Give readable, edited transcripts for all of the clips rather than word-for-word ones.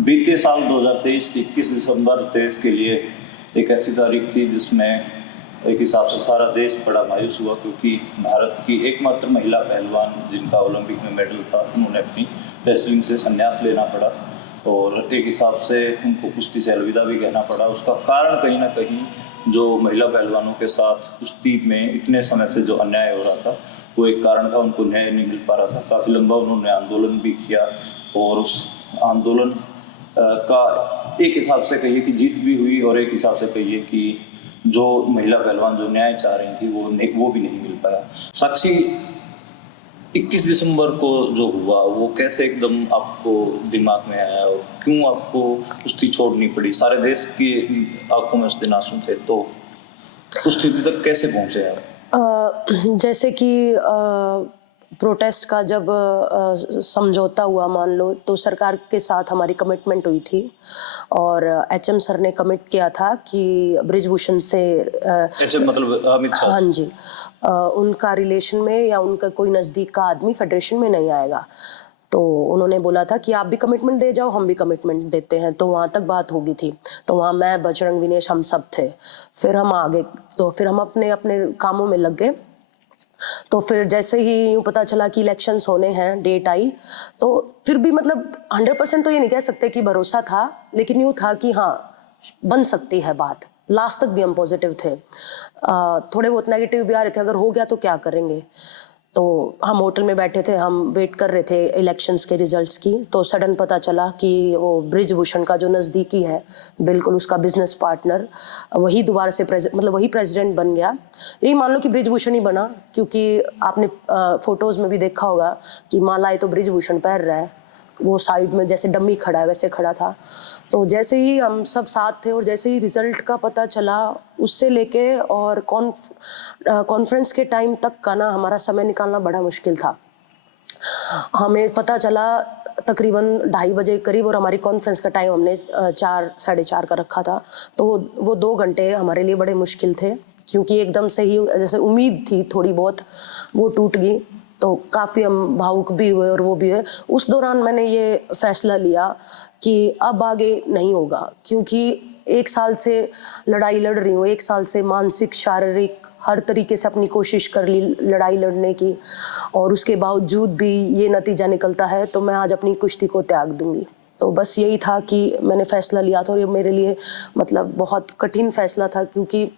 बीते साल 2023 की 21 दिसंबर देश के लिए एक ऐसी तारीख थी जिसमें एक हिसाब से सारा देश बड़ा मायूस हुआ, क्योंकि भारत की एकमात्र महिला पहलवान जिनका ओलंपिक में मेडल था, उन्होंने अपनी रेसलिंग से संन्यास लेना पड़ा और एक हिसाब से उनको कुश्ती से अलविदा भी कहना पड़ा। उसका कारण कहीं ना कहीं जो महिला पहलवानों के साथ कुश्ती में इतने समय से जो अन्याय हो रहा था, वो एक कारण था। उनको न्याय नहीं मिल पा रहा था। काफ़ी लंबा उन्होंने आंदोलन भी किया और उस आंदोलन का एक हिसाब से कहिए कि जीत भी हुई और एक हिसाब से कहिए कि जो महिला पहलवान जो न्याय चाह रही थी वो भी नहीं मिल पाया। साक्षी, 21 दिसंबर को जो हुआ वो कैसे एकदम आपको दिमाग में आया और क्यों आपको कुश्ती छोड़नी पड़ी? सारे देश की आंखों में उस दिन आंसू थे, तो उस स्थिति तक कैसे पहुंचे आप? जैसे कि प्रोटेस्ट का जब समझौता हुआ मान लो, तो सरकार के साथ हमारी कमिटमेंट हुई थी और एचएम सर ने कमिट किया था कि बृजभूषण से मतलब अमित शाह, हाँ जी, उनका रिलेशन में या उनका कोई नज़दीक का आदमी फेडरेशन में नहीं आएगा। तो उन्होंने बोला था कि आप भी कमिटमेंट दे जाओ, हम भी कमिटमेंट देते हैं। तो वहाँ तक बात होगी थी। तो वहाँ मैं, बजरंग, विनेश, हम सब थे। फिर हम आगे, तो फिर हम अपने अपने कामों में लग गए। तो फिर जैसे ही यूँ पता चला कि इलेक्शंस होने हैं, डेट आई, तो फिर भी मतलब 100% तो ये नहीं कह सकते कि भरोसा था, लेकिन यूँ था कि हाँ बन सकती है बात। लास्ट तक भी हम पॉजिटिव थे। थोड़े बहुत नेगेटिव भी आ रहे थे, अगर हो गया तो क्या करेंगे। तो हम होटल में बैठे थे, हम वेट कर रहे थे इलेक्शंस के रिजल्ट्स की। तो सडन पता चला कि वो बृजभूषण का जो नज़दीकी है, बिल्कुल उसका बिजनेस पार्टनर, वही दोबारा से मतलब वही प्रेसिडेंट बन गया। यही मान लो कि बृजभूषण ही बना, क्योंकि आपने फोटोज़ में भी देखा होगा कि मालाएं तो बृजभूषण पहन रहा है, वो साइड में जैसे डम्मी खड़ा है वैसे खड़ा था। तो जैसे ही हम सब साथ थे और जैसे ही रिजल्ट का पता चला, उससे लेके और कॉन्फ्रेंस के टाइम तक का ना हमारा समय निकालना बड़ा मुश्किल था। हमें पता चला तकरीबन 2:30 बजे करीब, और हमारी कॉन्फ्रेंस का टाइम हमने 4, 4:30 का रखा था। तो वो 2 घंटे हमारे लिए बड़े मुश्किल थे, क्योंकि एकदम से ही जैसे उम्मीद थी थोड़ी बहुत, वो टूट गई। तो काफ़ी हम भावुक भी हुए और वो भी हुए। उस दौरान मैंने ये फैसला लिया कि अब आगे नहीं होगा, क्योंकि 1 साल से लड़ाई लड़ रही हूँ, 1 साल से मानसिक, शारीरिक हर तरीके से अपनी कोशिश कर ली लड़ाई लड़ने की, और उसके बावजूद भी ये नतीजा निकलता है, तो मैं आज अपनी कुश्ती को त्याग दूंगी। तो बस यही था कि मैंने फैसला लिया था, और ये मेरे लिए मतलब बहुत कठिन फैसला था, क्योंकि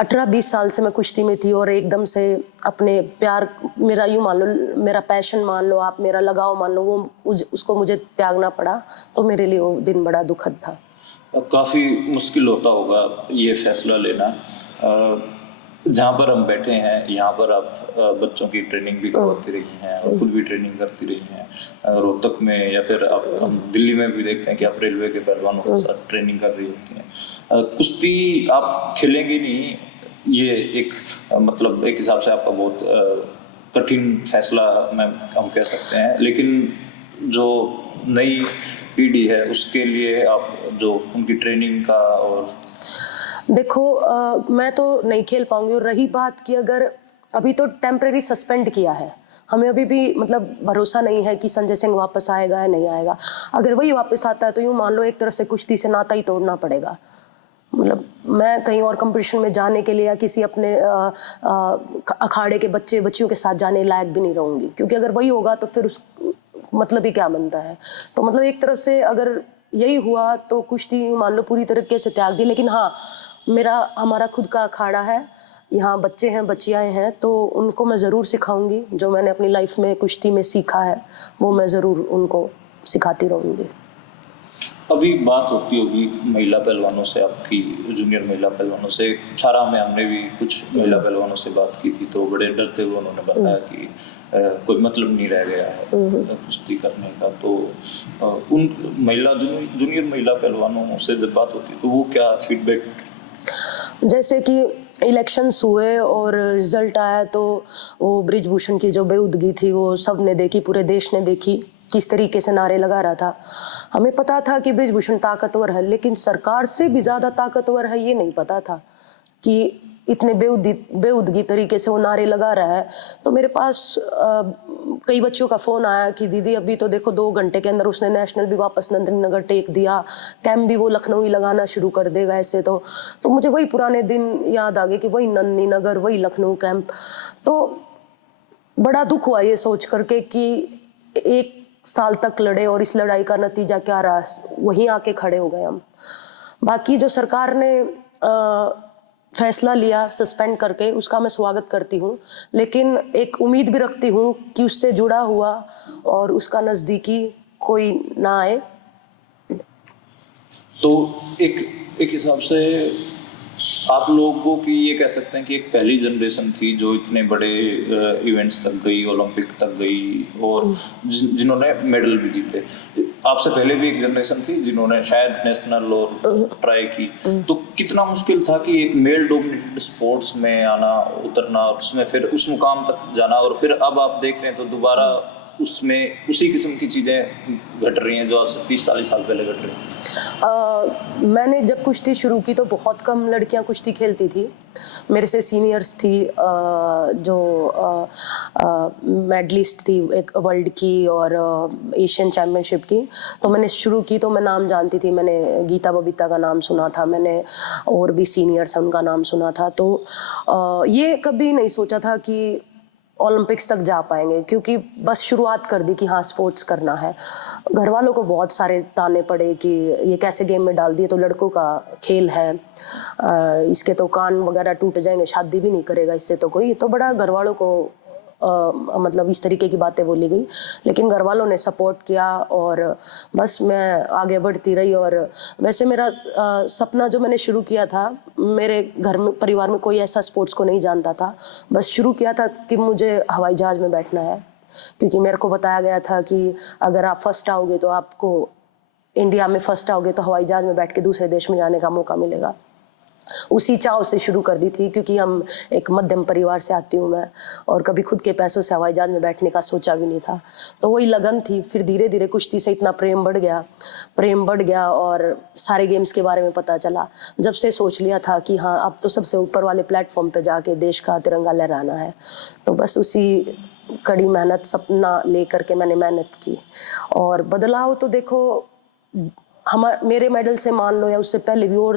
18-20 साल से मैं कुश्ती में थी और एकदम से अपने प्यार, मेरा यूँ मान लो, मेरा पैशन मान लो आप, मेरा लगाव मान लो, वो उसको मुझे त्यागना पड़ा। तो मेरे लिए वो दिन बड़ा दुखद था। काफ़ी मुश्किल होता होगा ये फैसला लेना। जहाँ पर हम बैठे हैं, यहाँ पर आप बच्चों की ट्रेनिंग भी करवाती रही हैं और खुद भी ट्रेनिंग करती रही हैं रोहतक में, या फिर आप हम दिल्ली में भी देखते हैं कि आप रेलवे के पहलवानों के साथ ट्रेनिंग कर रही होती हैं। कुश्ती आप खेलेंगी नहीं, ये एक मतलब एक हिसाब से आपका बहुत कठिन फैसला हम कह सकते हैं, लेकिन जो नई पीढ़ी है उसके लिए आप जो उनकी ट्रेनिंग का, और देखो मैं तो नहीं खेल पाऊंगी। और रही बात कि अगर अभी तो टेम्परेरी सस्पेंड किया है, हमें अभी भी मतलब भरोसा नहीं है कि संजय सिंह वापस आएगा या नहीं आएगा। अगर वही वापस आता है तो यूँ मान लो एक तरह से कुश्ती से नाता ही तोड़ना पड़ेगा। मतलब मैं कहीं और कंपटीशन में जाने के लिए या किसी अपने अखाड़े के बच्चियों के साथ जाने लायक भी नहीं रहूँगी, क्योंकि अगर वही होगा तो फिर उस मतलब ही क्या बनता है। तो मतलब एक तरफ से अगर यही हुआ तो कुश्ती मान लो पूरी तरीके से त्याग दी। लेकिन हाँ, हमारा खुद का अखाड़ा है, यहाँ बच्चे हैं, बच्चियाँ हैं, तो उनको मैं ज़रूर सिखाऊंगी। जो मैंने अपनी लाइफ में कुश्ती में सीखा है वो मैं ज़रूर उनको सिखाती रहूँगी। अभी बात होती होगी महिला पहलवानों से, आपकी जूनियर महिला पहलवानों से। सारा में हमने भी कुछ महिला पहलवानों से बात की थी, तो बड़े डरते हुए उन्होंने बताया कि कोई मतलब नहीं रह गया है कुश्ती करने का। तो उन जूनियर महिला पहलवानों से जब बात होती है तो वो क्या फीडबैक? जैसे कि इलेक्शंस हुए और रिजल्ट आया, तो वो बृजभूषण की जो बेउदगी थी वो सब ने देखी, पूरे देश ने देखी, किस तरीके से नारे लगा रहा था। हमें पता था कि बृजभूषण ताकतवर है, लेकिन सरकार से भी ज़्यादा ताकतवर है ये नहीं पता था कि इतने बेउदगी तरीके से वो नारे लगा रहा है। तो मेरे पास कई बच्चों का फ़ोन आया कि दीदी अभी तो देखो 2 घंटे के अंदर उसने नेशनल भी वापस नंदनी नगर टेक दिया, कैंप भी वो लखनऊ ही लगाना शुरू कर देगा ऐसे तो मुझे वही पुराने दिन याद आ गए कि वही नंदनी नगर, वही लखनऊ कैंप। तो बड़ा दुख हुआ ये सोच करके कि 1 साल तक लड़े और इस लड़ाई का नतीजा क्या रहा, वहीं आके खड़े हो गए हम। बाकी जो सरकार ने फैसला लिया सस्पेंड करके, उसका मैं स्वागत करती हूँ, लेकिन एक उम्मीद भी रखती हूँ कि उससे जुड़ा हुआ और उसका नज़दीकी कोई ना आए। तो एक हिसाब से आप लोगों की ये कह सकते हैं कि एक पहली जनरेशन थी जो इतने बड़े इवेंट्स तक गई, ओलंपिक तक गई और जिन्होंने मेडल भी जीते। आपसे पहले भी एक जनरेशन थी जिन्होंने शायद नेशनल और ट्राई की। तो कितना मुश्किल था कि एक मेल डोमिनेटेड स्पोर्ट्स में आना, उतरना और उसमें फिर उस मुकाम तक जाना, और फिर अब आप देख रहे हैं तो दोबारा उसमें उसी किस्म की चीज़ें घट रही हैं जो आपसे 30-40 साल पहले घट रही हैं। मैंने जब कुश्ती शुरू की तो बहुत कम लड़कियां कुश्ती खेलती थी। मेरे से सीनियर्स थी जो मेडलिस्ट थी एक वर्ल्ड की और एशियन चैम्पियनशिप की। तो मैंने शुरू की तो मैं नाम जानती थी, मैंने गीता बबीता का नाम सुना था, मैंने और भी सीनियर्स उनका नाम सुना था। तो ये कभी नहीं सोचा था कि ओलंपिक्स तक जा पाएंगे, क्योंकि बस शुरुआत कर दी कि हाँ स्पोर्ट्स करना है। घर वालों को बहुत सारे ताने पड़े कि ये कैसे गेम में डाल दिए, तो लड़कों का खेल है, इसके तो कान वगैरह टूट जाएंगे, शादी भी नहीं करेगा इससे तो कोई। तो बड़ा घर वालों को मतलब इस तरीके की बातें बोली गई, लेकिन घर वालों ने सपोर्ट किया और बस मैं आगे बढ़ती रही। और वैसे मेरा सपना जो मैंने शुरू किया था, मेरे घर में परिवार में कोई ऐसा स्पोर्ट्स को नहीं जानता था, बस शुरू किया था कि मुझे हवाई जहाज़ में बैठना है, क्योंकि मेरे को बताया गया था कि अगर आप फर्स्ट आओगे तो आपको इंडिया में फर्स्ट आओगे तो हवाई जहाज़ में बैठ के दूसरे देश में जाने का मौका मिलेगा। उसी चाव से शुरू कर दी थी, क्योंकि हम एक मध्यम परिवार से आती हूँ मैं, और कभी खुद के पैसों से हवाई जहाज में बैठने का सोचा भी नहीं था। तो वही लगन थी। फिर धीरे धीरे कुश्ती से इतना प्रेम बढ़ गया और सारे गेम्स के बारे में पता चला। जब से सोच लिया था कि हाँ अब तो सबसे ऊपर वाले प्लेटफॉर्म पे जाके देश का तिरंगा लहराना है, तो बस उसी कड़ी मेहनत सपना लेकर के मैंने मेहनत की। और बदलाव तो देखो, मेरे मेडल से मान लो या उससे पहले भी और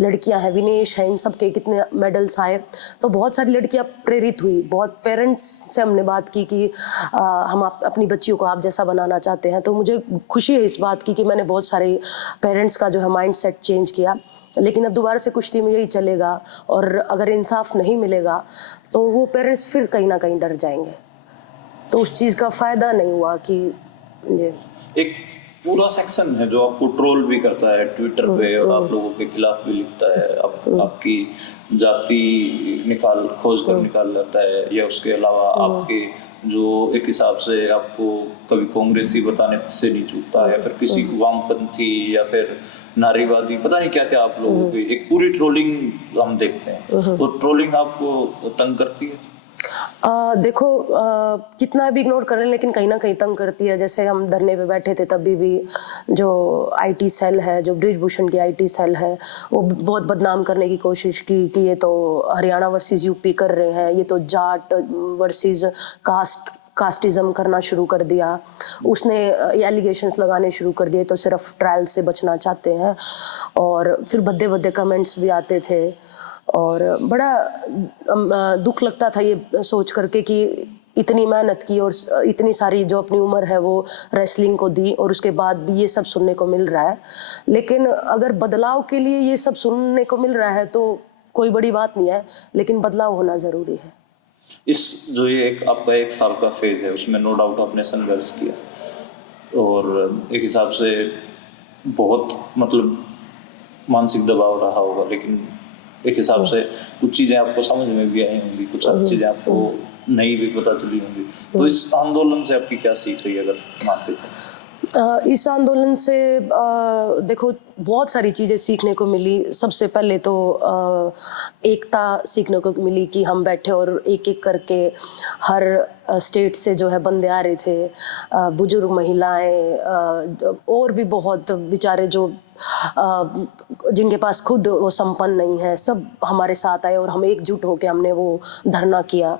लड़कियां हैं, विनेश हैं, इन सब के कितने मेडल्स आए, तो बहुत सारी लड़कियां प्रेरित हुई। बहुत पेरेंट्स से हमने बात की कि हम अपनी बच्चियों को आप जैसा बनाना चाहते हैं। तो मुझे खुशी है इस बात की कि मैंने बहुत सारे पेरेंट्स का जो है माइंड सेट चेंज किया। लेकिन अब दोबारा से कुश्ती में यही चलेगा, और अगर इंसाफ नहीं मिलेगा तो वो पेरेंट्स फिर कहीं ना कहीं डर जाएंगे, तो उस चीज़ का फ़ायदा नहीं हुआ कि जी। एक पूरा सेक्शन है जो आपको ट्रोल भी करता है ट्विटर पे और आप लोगों के खिलाफ भी लिखता है, आपकी जाति खोज कर निकाल लेता है, या उसके अलावा आपके जो एक हिसाब से आपको कभी कांग्रेसी बताने से नहीं चूकता है, फिर किसी वामपंथी या फिर नारीवादी, पता नहीं क्या क्या आप लोगों की एक पूरी ट्रोलिंग हम देखते हैं। वो ट्रोलिंग आपको तंग करती है? देखो कितना भी इग्नोर करें लेकिन कहीं ना कहीं तंग करती है। जैसे हम धरने पे बैठे थे तभी भी जो आईटी सेल है, जो ब्रिजभूषण की आईटी सेल है, वो बहुत बदनाम करने की कोशिश की कि ये तो हरियाणा वर्सेस यूपी कर रहे हैं, ये तो जाट वर्सेस कास्टिज्म करना शुरू कर दिया। उसने एलिगेशंस लगाने शुरू कर दिए, तो सिर्फ ट्रायल से बचना चाहते हैं। और फिर भद्दे भद्दे कमेंट्स भी आते थे और बड़ा दुख लगता था ये सोच करके कि इतनी मेहनत की और इतनी सारी जो अपनी उम्र है वो रेसलिंग को दी, और उसके बाद भी ये सब सुनने को मिल रहा है। लेकिन अगर बदलाव के लिए ये सब सुनने को मिल रहा है तो कोई बड़ी बात नहीं है, लेकिन बदलाव होना ज़रूरी है। इस जो ये एक आपका 1 साल का फेज है उसमें नो डाउट आपने संघर्ष किया और एक हिसाब से बहुत मतलब मानसिक दबाव रहा होगा, लेकिन एक हिसाब से कुछ चीज़ें आपको समझ में भी आई होंगी, कुछ चीज़ें आपको नहीं भी पता चली होंगी। तो इस आंदोलन से आपकी क्या सीख रही है अगर मानते थे? इस आंदोलन से देखो बहुत सारी चीज़ें सीखने को मिली। सबसे पहले तो एकता सीखने को मिली कि हम बैठे और एक एक करके हर स्टेट से जो है बंदे आ रहे थे, बुजुर्ग महिलाएं, और भी बहुत बेचारे जो जिनके पास खुद वो संपन्न नहीं है, सब हमारे साथ आए और हम एकजुट होकर हमने वो धरना किया।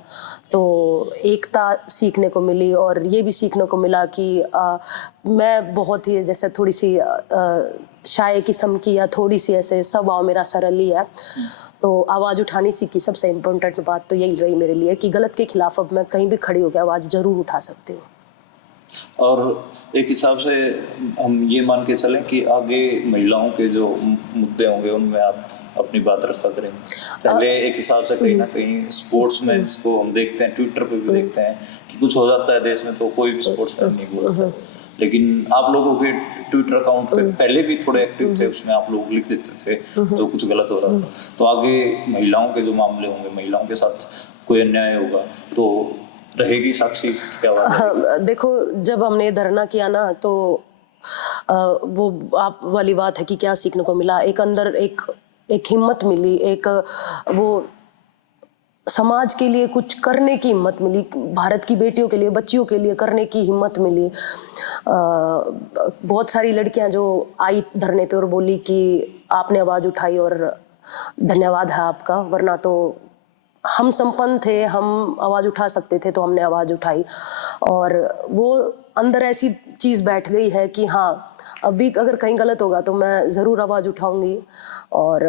तो एकता सीखने को मिली और ये भी सीखने को मिला कि मैं बहुत ही जैसे थोड़ी सी शाय किस्म की या थोड़ी सी ऐसे स्वभाव मेरा सरल ही है, तो आवाज़ उठानी सीखी। सबसे इम्पोर्टेंट बात तो यही रही मेरे लिए कि गलत के खिलाफ अब मैं कहीं भी खड़ी होकर आवाज़ ज़रूर उठा सकती हूँ। और एक हिसाब से हम ये मान के चलें कि आगे महिलाओं के जो मुद्दे होंगे उनमें आप अपनी बात रखा करेंगे। पहले एक हिसाब से कहीं ना कहीं स्पोर्ट्समैन को हम देखते हैं, ट्विटर पे भी देखते हैं कि कुछ हो जाता है देश में तो कोई भी स्पोर्ट्समैन नहीं बोलता, लेकिन आप लोगों के ट्विटर अकाउंट पे पहले भी थोड़े एक्टिव थे, उसमें आप लोग लिख देते थे तो कुछ गलत हो रहा था। तो आगे महिलाओं के जो मामले होंगे, महिलाओं के साथ कोई अन्याय होगा तो रहेगी साक्षी क्या बात है? हाँ, देखो जब हमने धरना किया ना तो वो आप वाली बात है कि क्या सीखने को मिला। एक अंदर एक हिम्मत मिली, एक वो समाज के लिए कुछ करने की हिम्मत मिली, भारत की बेटियों के लिए, बच्चियों के लिए करने की हिम्मत मिली। बहुत सारी लड़कियां जो आई धरने पे और बोली कि आपने आवाज़ उठाई और धन्यवाद है आपका, वरना तो हम संपन्न थे, हम आवाज़ उठा सकते थे तो हमने आवाज़ उठाई। और वो अंदर ऐसी चीज़ बैठ गई है कि हाँ अभी अगर कहीं गलत होगा तो मैं ज़रूर आवाज़ उठाऊंगी। और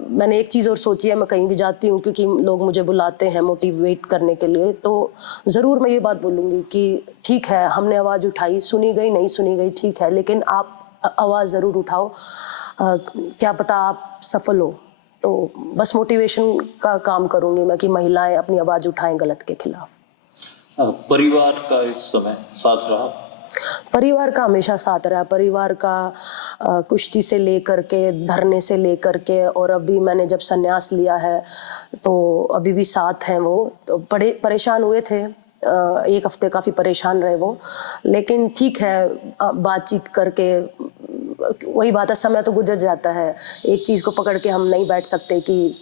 मैंने एक चीज़ और सोची है, मैं कहीं भी जाती हूँ क्योंकि लोग मुझे बुलाते हैं मोटिवेट करने के लिए, तो ज़रूर मैं ये बात बोलूँगी कि ठीक है हमने आवाज़ उठाई, सुनी गई नहीं सुनी गई ठीक है, लेकिन आप आवाज़ ज़रूर उठाओ, क्या पता आप सफल हो। तो बस मोटिवेशन का काम करूँगी मैं कि महिलाएं अपनी आवाज़ उठाएं गलत के खिलाफ। परिवार का इस समय साथ रहा? परिवार का हमेशा साथ रहा। परिवार का कुश्ती से लेकर के, धरने से लेकर के, और अभी मैंने जब संन्यास लिया है तो अभी भी साथ हैं वो। तो बड़े परेशान हुए थे, एक हफ्ते काफ़ी परेशान रहे वो, लेकिन ठीक है बातचीत करके वही बात है, समय तो गुजर जाता है। एक चीज़ को पकड़ के हम नहीं बैठ सकते कि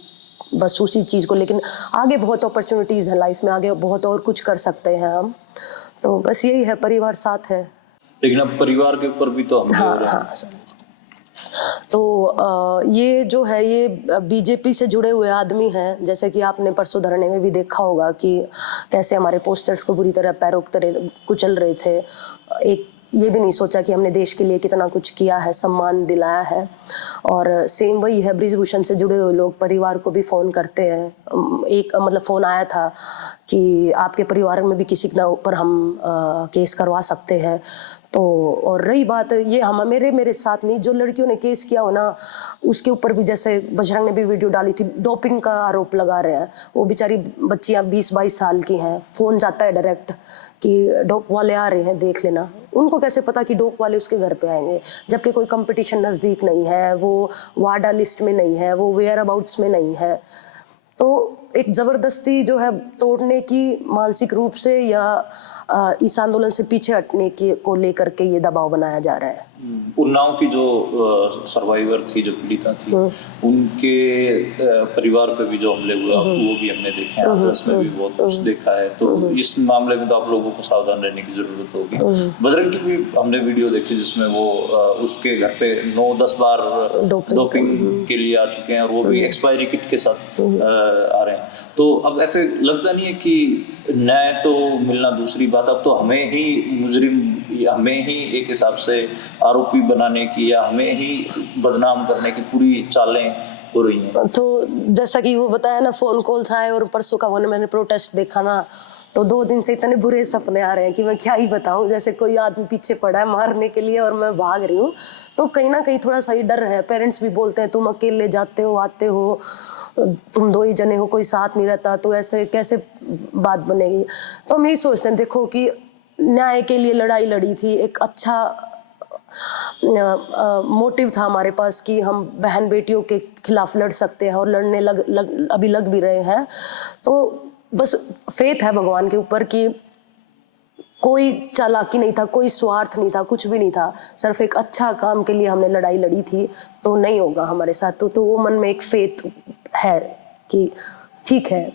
बस उसी चीज़ को, लेकिन आगे बहुत अपॉर्चुनिटीज़ हैं लाइफ में, आगे बहुत और कुछ कर सकते हैं हम। तो बस यही है, परिवार साथ है। लेकिन अब परिवार के ऊपर भी तो हम हाँ। तो ये जो है ये बीजेपी से जुड़े हुए आदमी हैं, जैसे कि आपने परसों धरने में भी देखा होगा कि कैसे हमारे पोस्टर्स को बुरी तरह पैरों की तरह कुचल रहे थे। एक ये भी नहीं सोचा कि हमने देश के लिए कितना कुछ किया है, सम्मान दिलाया है। और सेम वही है, ब्रिजभूषण से जुड़े हुए लोग परिवार को भी फ़ोन करते हैं। एक मतलब फ़ोन आया था कि आपके परिवार में भी किसी के ऊपर हम केस करवा सकते हैं। तो और रही बात ये, हम मेरे साथ नहीं, जो लड़कियों ने केस किया हो ना उसके ऊपर भी, जैसे बजरंग ने भी वीडियो डाली थी, डोपिंग का आरोप लगा रहे हैं। वो बेचारी बच्चियां 20-22 साल की हैं, फ़ोन जाता है डायरेक्ट कि डोप वाले आ रहे हैं देख लेना। उनको कैसे पता कि डोप वाले उसके घर पे आएंगे, जबकि कोई कंपटीशन नज़दीक नहीं है, वो वाडा लिस्ट में नहीं है, वो वेयर अबाउट्स में नहीं है। तो एक ज़बरदस्ती जो है तोड़ने की, मानसिक रूप से या इस आंदोलन से पीछे हटने की को लेकर के ये दबाव बनाया जा रहा है। उन्नाव की जो सर्वाइवर थी, जो पीड़िता थी, उनके परिवार पे भी जो हमले हुआ वो भी हमने देखे हैं, उसमें भी बहुत कुछ देखा है। तो इस मामले में तो आप लोगों को सावधान रहने की जरूरत होगी। बजरंग की भी हमने वीडियो देखी जिसमें वो उसके घर पे 9-10 बार डोपिंग के लिए आ चुके हैं और वो भी एक्सपायरी किट के साथ आ रहे हैं। तो अब ऐसे लगता नहीं है कि न्याय तो मिलना दूसरी बात, अब तो हमें ही मुजरिम, हमें ही एक हिसाब से आरोपी बनाने की या हमें ही बदनाम करने की पूरी चालें हो रही हैं। तो जैसा कि वो बताया ना, फोन कॉल्स आए और परसों का मैंने प्रोटेस्ट देखा ना, तो 2 दिन से इतने बुरे सपने आ रहे हैं कि मैं क्या ही बताऊं। जैसे कोई आदमी पीछे पड़ा है मारने के लिए और मैं भाग रही हूँ, तो कहीं ना कहीं थोड़ा सा ही डर है। पेरेंट्स भी बोलते हैं तुम अकेले जाते हो आते हो, तुम 2 ही जने हो, कोई साथ नहीं रहता, तो ऐसे कैसे बात बनेगी। तो हम यही सोचते हैं, देखो कि न्याय के लिए लड़ाई लड़ी थी, एक अच्छा मोटिव था हमारे पास कि हम बहन बेटियों के खिलाफ लड़ सकते हैं और लड़ने अभी लग भी रहे हैं। तो बस फेथ है भगवान के ऊपर कि कोई चालाकी नहीं था, कोई स्वार्थ नहीं था, कुछ भी नहीं था, सिर्फ एक अच्छा काम के लिए हमने लड़ाई लड़ी थी। तो नहीं होगा हमारे साथ, तो वो मन में एक फेथ है कि ठीक है।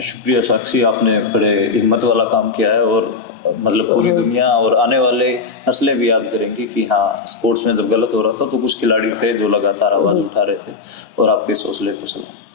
शुक्रिया साक्षी, आपने बड़े हिम्मत वाला काम किया है और मतलब पूरी दुनिया और आने वाले नस्लें भी याद करेंगी कि हाँ, स्पोर्ट्स में जब गलत हो रहा था तो कुछ खिलाड़ी थे जो लगातार आवाज उठा रहे थे, और आपके इस हौसले को सलाम।